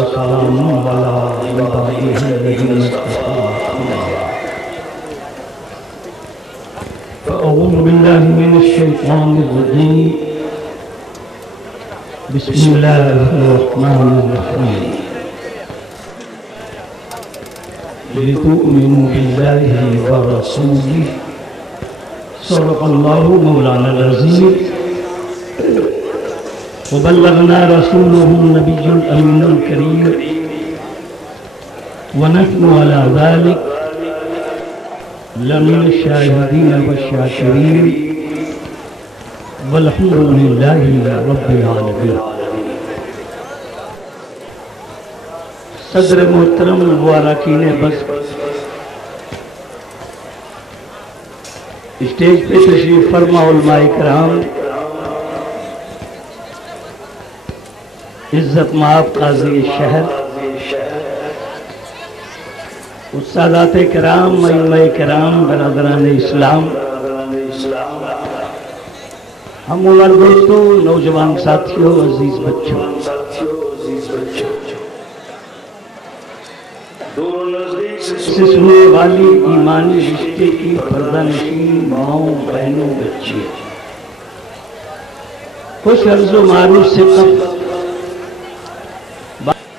وسلام على عباده الذين اصطفى. أعوذ بالله من الشيطان الرجيم. بسم الله الرحمن الرحيم. لتؤمنوا بالله ورسوله. صدق الله مولانا العظيم. وبلغنا رسوله النبي الأمين الكريم. ونحن على ذلك لمن الشاهدين والشاكرين. والحمد لله رب العالمين. صدر محترم واراکین بس، اسٹیج پہ تشریف فرما علماء کرام، عزت مآب قاضی شہر، استادات کرام، ائمہ کرام، برادران اسلام، ہم عمر دوستوں، نوجوان ساتھیوں، عزیز بچوں، سے سننے والی ایمانی رشتے کی پردہ نشین ماؤں، بہنوں، بچی، خوش عرض و معروف سے قبل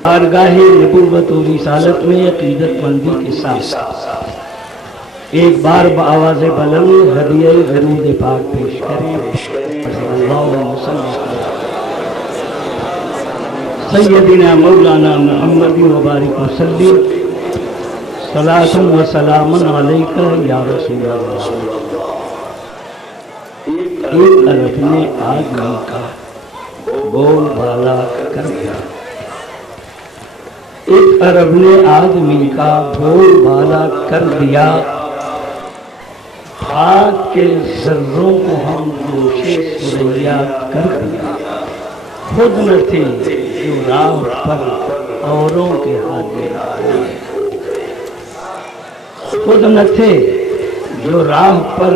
بارگاہ نبوت و رسالت میں عقیدت مندی کے ساتھ ایک بار بآواز بلند ہدیہ درود پاک پیش کریں. اللہم صلی سیدنا مولانا محمد وبارک وسلم. صلاۃ و سلام علیک یا رسول اللہ. ایک عرب نے آدمی کا بول بالا کر دیا. ایک عرب نے آدمی کا بول بالا کر دیا. خاک کے ذروں کو ہم دوشے سریا کر دیا. خود نہ تھے جو راہ پر اوروں کے ہادی، خود نہ تھے جو راہ پر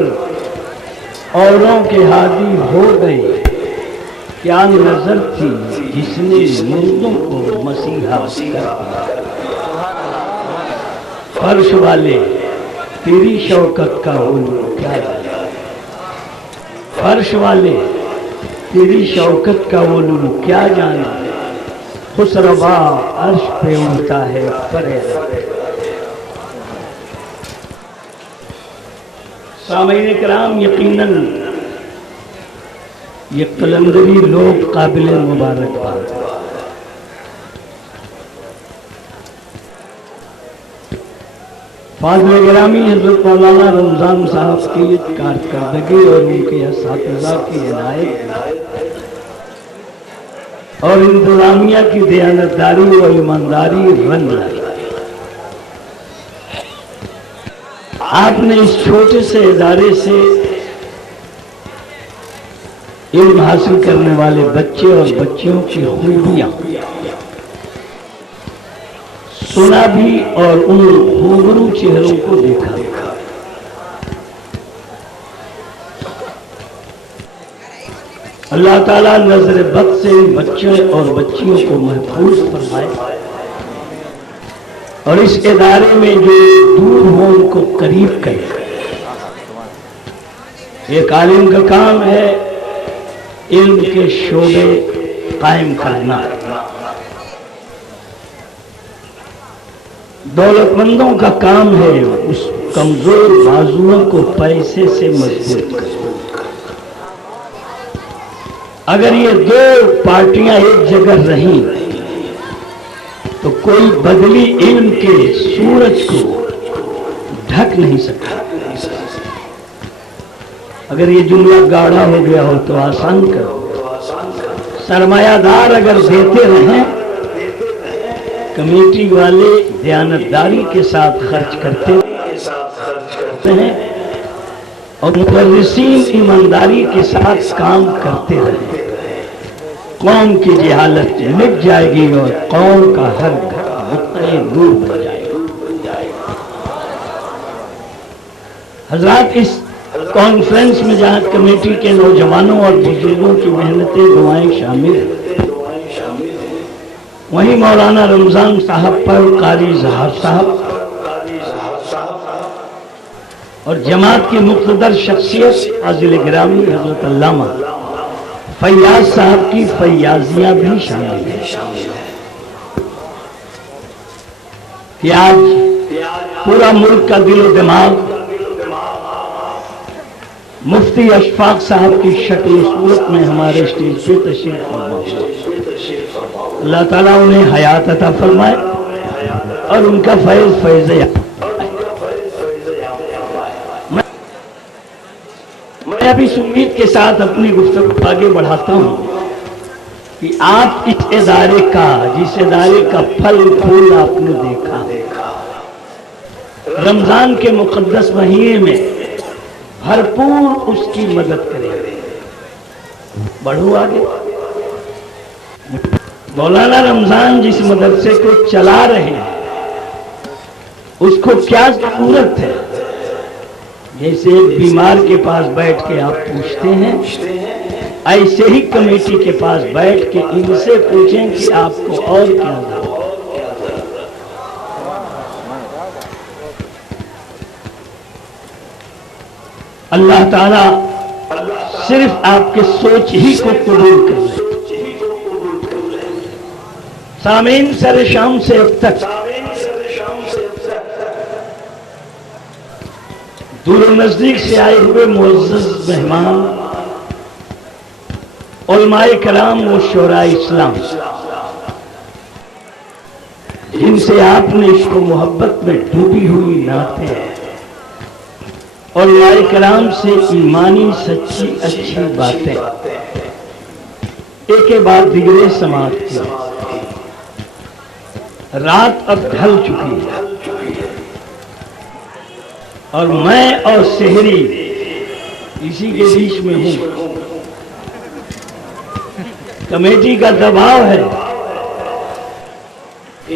اوروں کے ہادی ہو گئے. کیا نظر تھی جس نے مردوں کو مسیحا کر دیا. فرش والے تیری شوکت کا علم کیا جانے. فرش والے تیری شوکت کا علم کیا جانے. خسروا عرش پہ اڑتا ہے پرے. سامعین کرام، یقیناً یہ قلندری لوگ قابل مبارکباد. فاضل گرامی حضرت مولانا رمضان صاحب کی کارکردگی اور ان کے اساتذہ کی عنایت اور انتظامیہ کی دیانتداری و ایمانداری رنگ لائی. آپ نے اس چھوٹے سے ادارے سے علم حاصل کرنے والے بچے اور بچیوں کی خوبیاں سنا بھی اور ان خوبرو چہروں کو دیکھا. اللہ تعالیٰ نظر بد سے بچے اور بچیوں کو محفوظ فرمائے اور اس ادارے میں جو دور ہو ان کو قریب کرے. ایک عالم کا کام ہے علم کے شعبے قائم کرنا. دولت مندوں کا کام ہے اس کمزور بازوؤں کو پیسے سے مضبوط کرنا. اگر یہ دو پارٹیاں ایک جگہ رہیں تو کوئی بدلی علم کے سورج کو ڈھک نہیں سکتا. اگر یہ جملہ گاڑھا ہو گیا ہو تو آسان کرو. سرمایہ دار اگر دیتے رہیں، کمیٹی والے دیانتداری کے ساتھ خرچ کرتے ہیں اور مدرسین ایمانداری کے ساتھ کام کرتے رہیں، قوم کی جہالت مٹ جائے گی اور قوم کا ہر گھر نقطۂ نور بن جائے گا. حضرات، اس کانفرنس میں جہاں کمیٹی کے نوجوانوں اور بزرگوں کی محنتیں دعائیں شامل ہیں، وہیں مولانا رمضان صاحب پر قاری ظہار صاحب اور جماعت کی مقتدر شخصیت فاضل گرامی حضرت علامہ فیاض صاحب کی فیاضیاں بھی شامل ہیں کہ آج پورا ملک کا دل و دماغ مفتی اشفاق صاحب کی شکل و صورت میں ہمارے اسٹیج پہ تشریف فرما ہے۔ اللہ تعالیٰ انہیں حیات عطا فرمائے اور ان کا فیض میں ابھی اس امید کے ساتھ اپنی گفتگو آگے بڑھاتا ہوں کہ آپ اس ادارے کا جس ادارے کا پھل پھول آپ نے دیکھا رمضان کے مقدس مہینے میں بھرپور اس کی مدد کریں، بڑھو آگے۔ مولانا رمضان جس مدرسے کو چلا رہے ہیں اس کو کیا ضرورت ہے؟ جیسے ایک بیمار کے پاس بیٹھ کے آپ پوچھتے ہیں، ایسے ہی کمیٹی کے پاس بیٹھ کے ان سے پوچھیں کہ آپ کو اور کیا ضرورت ہے۔ اللہ تعالیٰ صرف آپ کے سوچ ہی کو قبول کر لے۔ سامعین، سر شام سے اب تک دور و نزدیک سے آئے ہوئے معزز مہمان، علماء کرام و شعراء اسلام، جن سے آپ نے عشق و محبت میں ڈوبی ہوئی نعتیں، علماء کرام سے ایمانی سچی اچھی باتیں ایک کے بعد دیگرے سماعت کی۔ رات اب ڈھل چکی ہے اور میں اور سحری اسی کے بیچ میں ہوں۔ کمیٹی کا دباؤ ہے،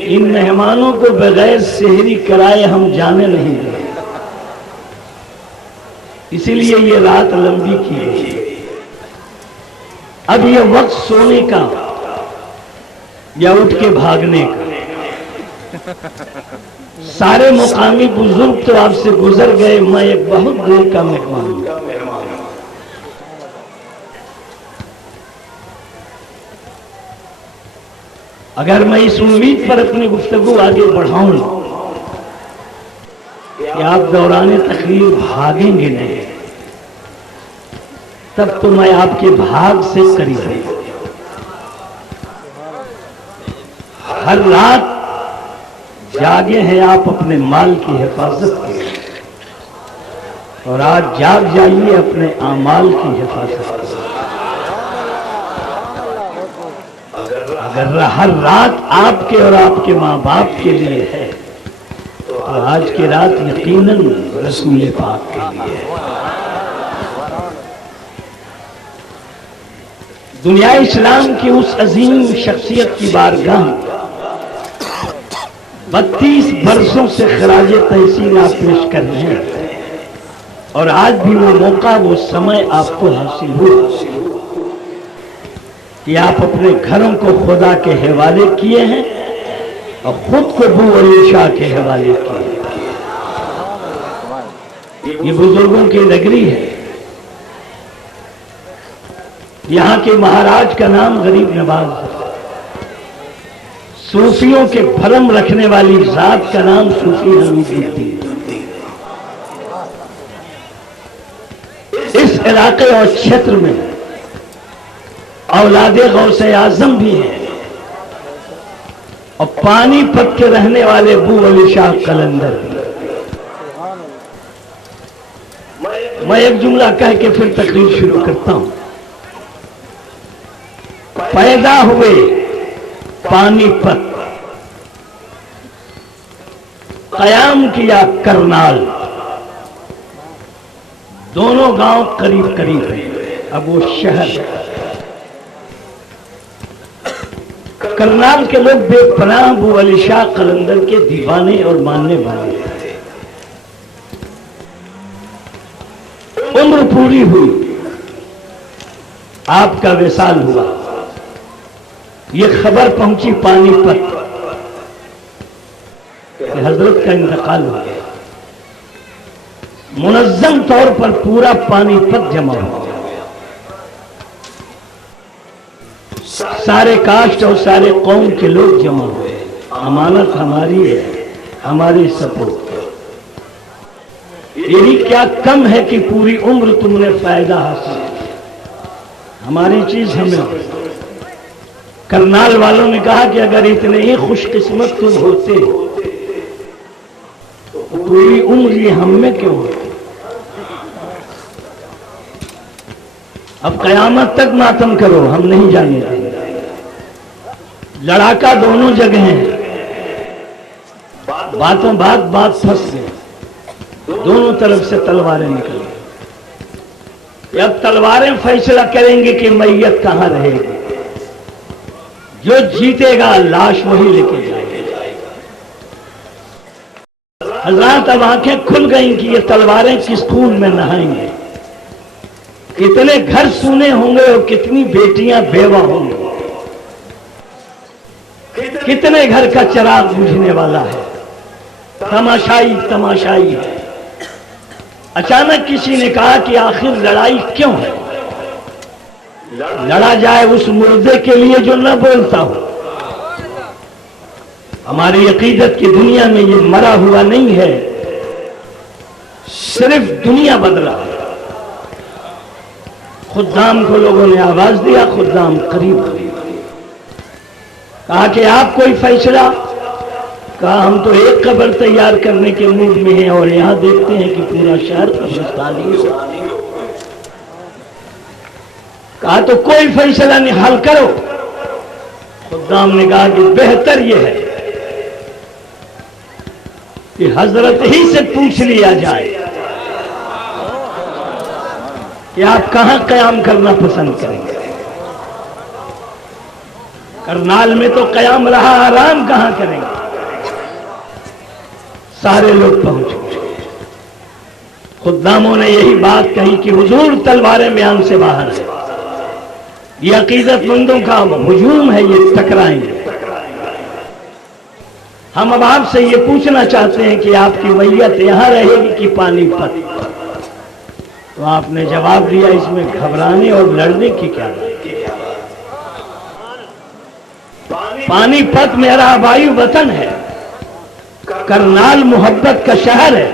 ان مہمانوں کو بغیر سحری کرائے ہم جانے نہیں دیں، اسی لیے یہ رات لمبی کی گئی۔ اب یہ وقت سونے کا یا اٹھ کے بھاگنے کا۔ سارے مقامی بزرگ تو آپ سے گزر گئے، میں ایک بہت دور کا مہمان ہوں۔ اگر میں اس امید پر اپنی گفتگو آگے بڑھاؤں کہ آپ دوران تقریر بھاگیں گے نہیں، تب تو میں آپ کے بھاگ سے قریب ہوں۔ ہر رات جاگے ہیں آپ اپنے مال کی حفاظت کے لیے، اور آج جاگ جائیے اپنے اعمال کی حفاظت کے لیے۔ اگر ہر رات آپ کے اور آپ کے ماں باپ کے لیے ہے تو آج کی رات یقیناً رسول پاک کے لیے ہے۔ دنیا اسلام کی اس عظیم شخصیت کی بارگاہ 32 برسوں سے خراج تحسین آپ پیش کر رہے ہیں، اور آج بھی وہ موقع وہ سمے آپ کو حاصل ہوا کہ آپ اپنے گھروں کو خدا کے حوالے کیے ہیں اور خود کو بو علی شاہ کے حوالے کیے۔ یہ بزرگوں کی نگری ہے، یہاں کے مہاراج کا نام غریب نواز ہے، صوفیوں کے بھرم رکھنے والی ذات کا نام صوفی حمید الدین۔ اس علاقے اور چھیتر میں اولاد غوث اعظم بھی ہیں، اور پانی پت کے رہنے والے بو علی شاہ قلندر بھی۔ میں ایک جملہ کہہ کے پھر تقریر شروع کرتا ہوں۔ پیدا ہوئے پانی پت، قیام کیا کرنال، دونوں گاؤں قریب قریب ہیں، اب وہ شہر ہے۔ کرنال کے لوگ بے پناہ بو علی شاہ قلندر کے دیوانے اور ماننے والے تھے۔ عمر پوری ہوئی، آپ کا وصال ہوا، یہ خبر پہنچی پانی پت کہ حضرت کا انتقال ہو گیا. منظم طور پر پورا پانی پت جمع ہو گیا. سارے کاسٹ اور سارے قوم کے لوگ جمع ہوئے. امانت ہماری ہے, ہماری سپورٹ. یہی کیا کم ہے کہ پوری عمر تم نے فائدہ حاصل کیا. ہماری چیز ہمیں. کرنال والوں نے کہا کہ اگر اتنے ہی خوش قسمت تم ہوتے تو پوری عمر یہ ہم میں کیوں ہوتی. اب قیامت تک ماتم کرو, ہم نہیں جانے دیں گے. لڑاکا دونوں جگہ ہیں. باتوں بات پھنس گئے. دونوں طرف سے تلواریں نکل گئی. اب تلواریں فیصلہ کریں گے کہ میت کہاں رہے گی. جو جیتے گا لاش وہی لے کے جائے گا. حضرات اب آنکھیں کھل گئیں کہ یہ تلواریں کس خون میں نہائیں گے. کتنے گھر سونے ہوں گے اور کتنی بیٹیاں بیوہ ہوں گی. کتنے گھر کا چراغ بجھنے والا ہے. تماشائی ہے. اچانک کسی نے کہا کہ آخر لڑائی کیوں ہے. لڑا جائے اس مردے کے لیے جو نہ بولتا ہو. ہماری عقیدت کی دنیا میں یہ مرا ہوا نہیں ہے, صرف دنیا بدلا ہے. خدام کو لوگوں نے آواز دیا. خدام قریب ہوئے. کہا کہ آپ کوئی فیصلہ. کہا ہم تو ایک قبر تیار کرنے کے موڈ میں ہیں اور یہاں دیکھتے ہیں کہ پورا شہر قبرستانی ہو. کہا تو کوئی فیصلہ نہیں, حل کرو. خدام نے کہا کہ بہتر یہ ہے کہ حضرت ہی سے پوچھ لیا جائے کہ آپ کہاں قیام کرنا پسند کریں گے. کرنال میں تو قیام رہا, آرام کہاں کریں گے. سارے لوگ پہنچ گئے. خداموں نے یہی بات کہی کہ حضور تلواریں میان سے باہر ہے. یہ عقیدت مندوں کا ہجوم ہے, یہ ٹکرائیں گے. ہم اب آپ سے یہ پوچھنا چاہتے ہیں کہ آپ کی میت یہاں رہے گی کہ پانی پت. تو آپ نے جواب دیا اس میں گھبرانے اور لڑنے کی کیا بات. پانی پت میرا آبائی وطن ہے. کرنال محبت کا شہر ہے.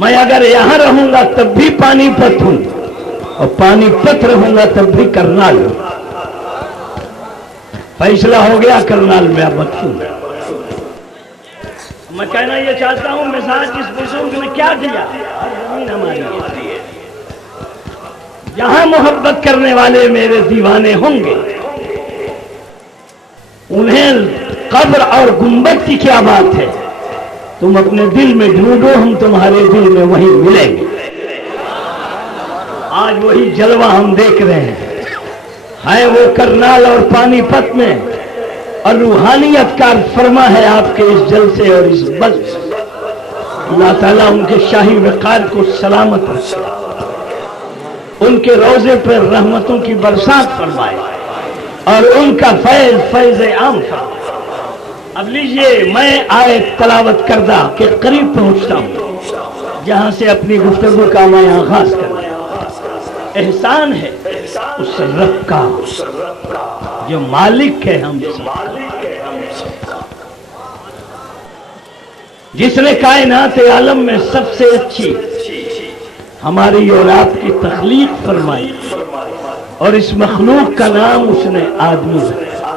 میں اگر یہاں رہوں گا تب بھی پانی پت ہوں, اور پانی پت رہوں گا تب بھی کرنال ہوں. فیصلہ ہو گیا کرنال میں. اب بتوں میں کہنا یہ چاہتا ہوں مزاج اس بزرگ نے کیا دیا. زمین ہماری ہے. جہاں محبت کرنے والے میرے دیوانے ہوں گے انہیں قبر اور گنبد کی کیا بات ہے. تم اپنے دل میں ڈھونڈو, ہم تمہارے دل میں وہی ملیں گے. آج وہی جلوہ ہم دیکھ رہے ہیں وہ کرنال اور پانی پت میں. اور روحانیت کا فرما ہے آپ کے اس جلسے اور اس بل. اللہ تعالیٰ ان کے شاہی وقار کو سلامت رکھے, ان کے روضے پر رحمتوں کی برسات فرمائے اور ان کا فیض عام فرمائے. اب لیجئے میں آیت تلاوت کردہ کے قریب پہنچتا ہوں جہاں سے اپنی گفتگو کا میں آغاز کرتا ہوں. احسان ہے اس رب کا جو مالک ہے ہم سب کا, جس نے کائنات عالم میں سب سے اچھی ہماری اور آپ کی تخلیق فرمائی, اور اس مخلوق کا نام اس نے آدمی رکھا.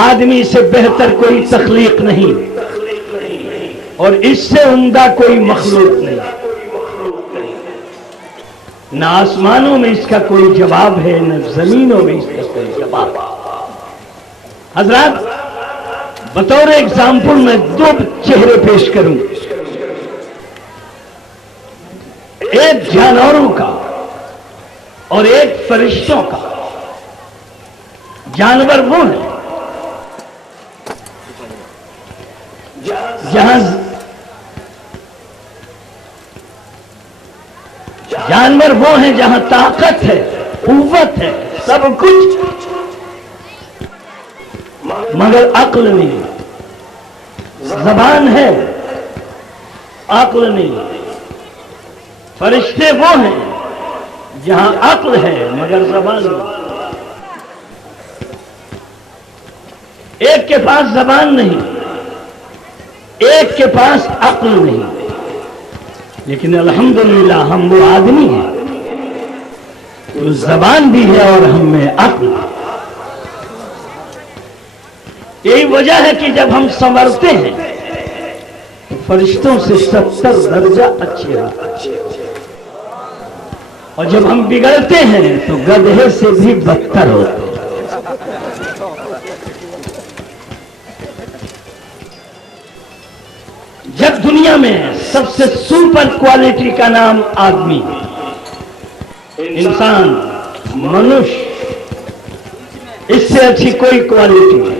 آدمی سے بہتر کوئی تخلیق نہیں, اور اس سے عمدہ کوئی مخلوق نہیں. نہ آسمانوں میں اس کا کوئی جواب ہے, نہ زمینوں میں اس کا کوئی جواب. حضرات بطور ایگزامپل میں دو چہرے پیش کروں. ایک جانوروں کا اور ایک فرشتوں کا. جانور وہ ہے جانور وہ ہیں جہاں طاقت ہے، قوت ہے، سب کچھ، مگر عقل نہیں، زبان ہے عقل نہیں۔ فرشتے وہ ہیں جہاں عقل ہے مگر زبان نہیں۔ ایک کے پاس زبان نہیں، ایک کے پاس عقل نہیں، لیکن الحمدللہ ہم وہ آدمی ہیں جو زبان بھی ہے اور ہم میں عقل۔ یہی وجہ ہے کہ جب ہم سنورتے ہیں تو فرشتوں سے 70 درجہ اچھے ہوتے ہیں، اور جب ہم بگڑتے ہیں تو گدھے سے بھی بدتر ہوتے ہیں۔ جب دنیا میں سب سے سپر کوالٹی کا نام آدمی، انسان، منش، اس سے اچھی کوئی کوالٹی نہیں،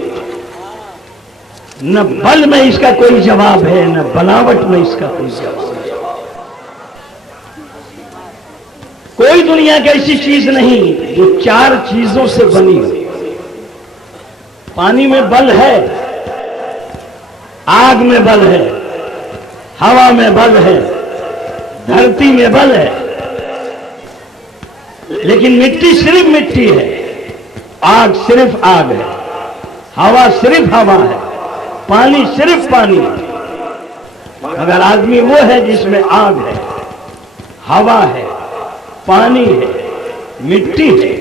نہ بل میں اس کا کوئی جواب ہے، نہ بناوٹ میں اس کا کوئی جواب ہے۔ کوئی دنیا کی ایسی چیز نہیں جو 4 چیزوں سے بنی ہو۔ پانی میں بل ہے، آگ میں بل ہے، ہوا میں بل ہے، دھرتی میں بل ہے، لیکن مٹی صرف مٹی ہے، آگ صرف آگ ہے، ہوا صرف ہوا ہے، پانی صرف پانی ہے۔ مگر آدمی وہ ہے جس میں آگ ہے، ہوا ہے، پانی ہے، مٹی ہے،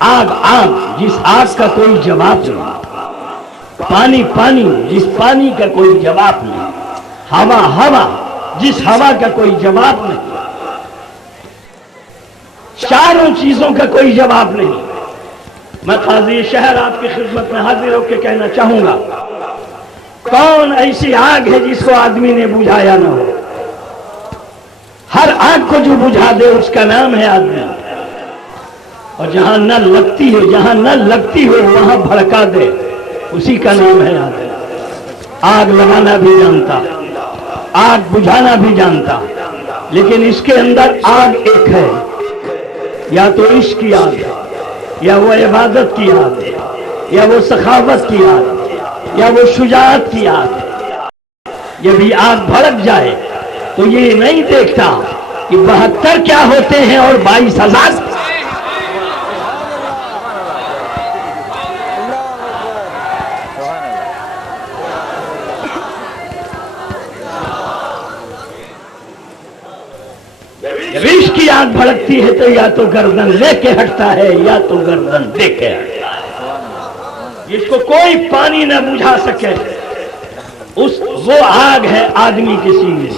آگ جس آگ کا کوئی جواب نہیں، پانی جس پانی کا کوئی جواب نہیں، ہوا جس ہوا کا کوئی جواب نہیں، چاروں چیزوں کا کوئی جواب نہیں۔ میں قاضی شہر آپ کی خدمت میں حاضر ہو کے کہنا چاہوں گا، کون ایسی آگ ہے جس کو آدمی نے بجھایا نہ ہو؟ ہر آگ کو جو بجھا دے اس کا نام ہے آدمی، اور جہاں نہ لگتی ہو وہاں بھڑکا دے اسی کا نام ہے آدمی۔ آگ لگانا بھی جانتا، آگ بجھانا بھی جانتا، لیکن اس کے اندر آگ ایک ہے، یا تو عشق کی آگ ہے، یا وہ عبادت کی آگ ہے، یا وہ سخاوت کی آگ ہے، یا وہ شجاعت کی آگ ہے۔ جب یہ آگ بھڑک جائے تو یہ نہیں دیکھتا کہ 72 کیا ہوتے ہیں اور 22,000۔ جب عشق کی آگ بھڑکتی ہے تو یا تو گردن لے کے ہٹتا ہے یا تو گردن دے کے ہٹتا ہے، جس کو کوئی پانی نہ بجھا سکے، وہ آگ ہے آدمی کے سینے۔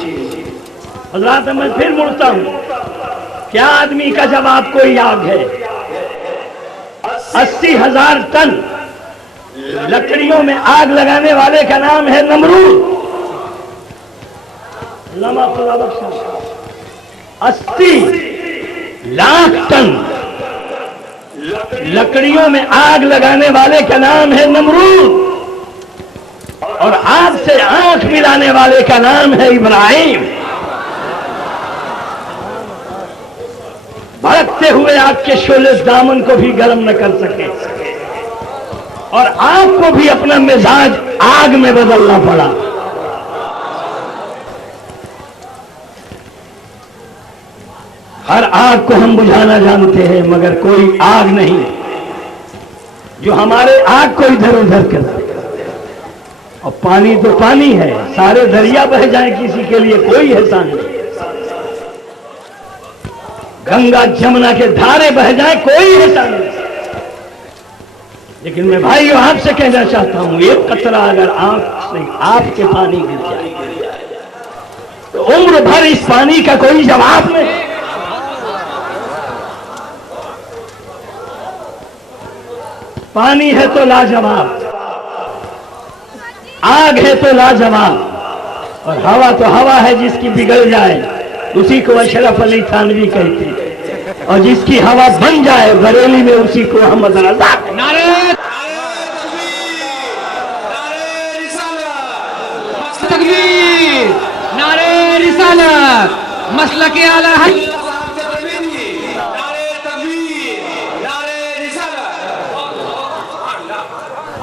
حضرات میں پھر مڑتا ہوں، کیا آدمی کا جواب کوئی آگ ہے؟ 80,000 ٹن لکڑیوں میں آگ لگانے والے کا نام ہے نمرود۔ 80 لاکھ ٹن لکڑیوں میں آگ لگانے والے کا نام ہے نمرود، اور آگ سے آنکھ ملانے والے کا نام ہے ابراہیم۔ بھڑکتے ہوئے آگ کے شعلے دامن کو بھی گرم نہ کر سکے، اور آگ کو بھی اپنا مزاج آگ میں بدلنا پڑا۔ ہر آگ کو ہم بجھانا جانتے ہیں، مگر کوئی آگ نہیں جو ہمارے آگ کو ادھر ادھر کرے۔ اور پانی تو پانی ہے، سارے دریا بہہ جائیں کسی کے لیے کوئی احسان نہیں، گنگا جمنا کے دھارے بہہ جائیں کوئی احسان نہیں، لیکن میں بھائیو آپ سے کہنا چاہتا ہوں، ایک قطرہ اگر آنکھ سے آپ کے پانی گر جائے تو عمر بھر اس پانی کا کوئی جواب نہیں۔ پانی ہے تو لاجواب، آگ ہے تو لاجواب، اور ہوا تو ہوا ہے جس کی بگڑ جائے اسی کو اشرف علی تھانوی کہتے ہیں، اور جس کی ہوا بن جائے بریلی میں اسی کو احمد رضا۔ تکبیر، نعرہ رسالت، مسلک اعلی حضرت